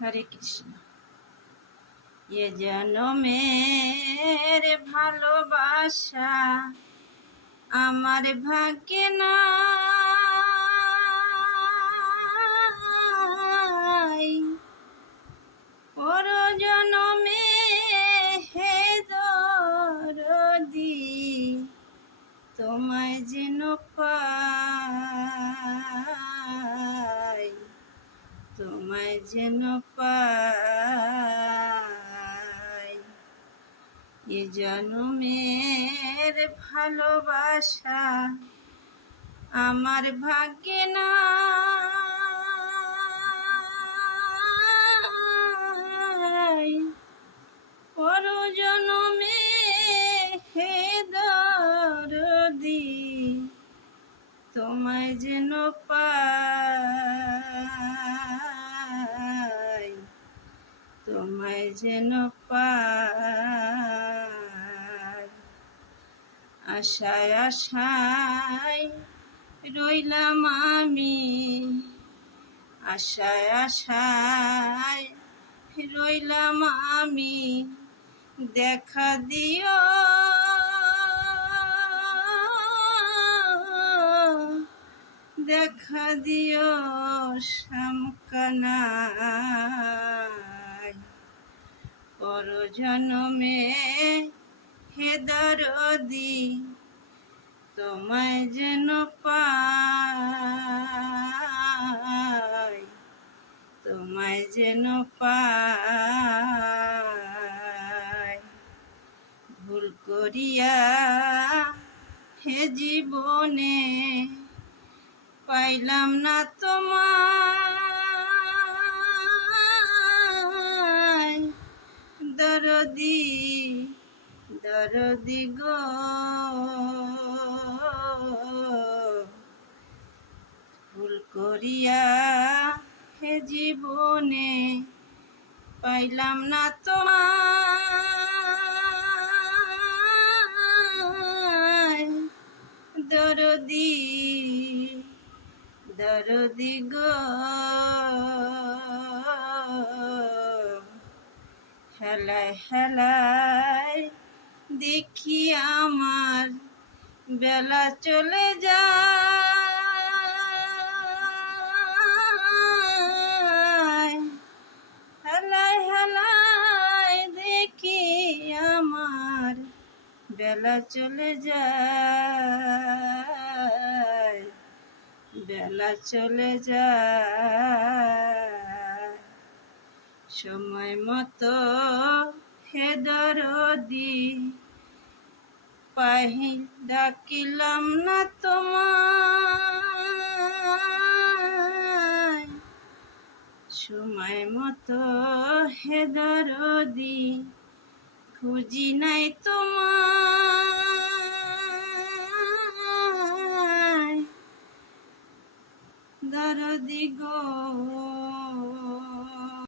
হরে কৃষ্ণ। এ যেন মের ভালোবাসা আমার ভাগ্যে নাই তোমায় যেন পাই। এ জনমের ভালোবাসা আমার ভাগ্যে না। তোমায় যেন পাই। যেন আশায় আশায় রইলাম আমি। আশায় আশায় রইলাম আমি। দেখা দিও। দেখা দিও শ্যামকানায় পর জনমে হে দরদি, তোমায় যেন পাই, তোমায় যেন পাই। ভুল করিয়া হে জীবনে পাইলাম না তোমায় দরদি দরদি গো। ভুল করিয়া হে জীবনে পাইলাম না তোমায়। দরদি দরদি গো। হেলায় হেলায় দেখি আমার বেলা চলে যায়। হেলায় হেলায় দেখি আমার বেলা চলে যায়। বেলা চলে যায়। সময় মতো হেদরদি পাহি ডাকিলাম না তোমার সময় মতো হেদরদি খুঁজি নাই তোমার দরদি গো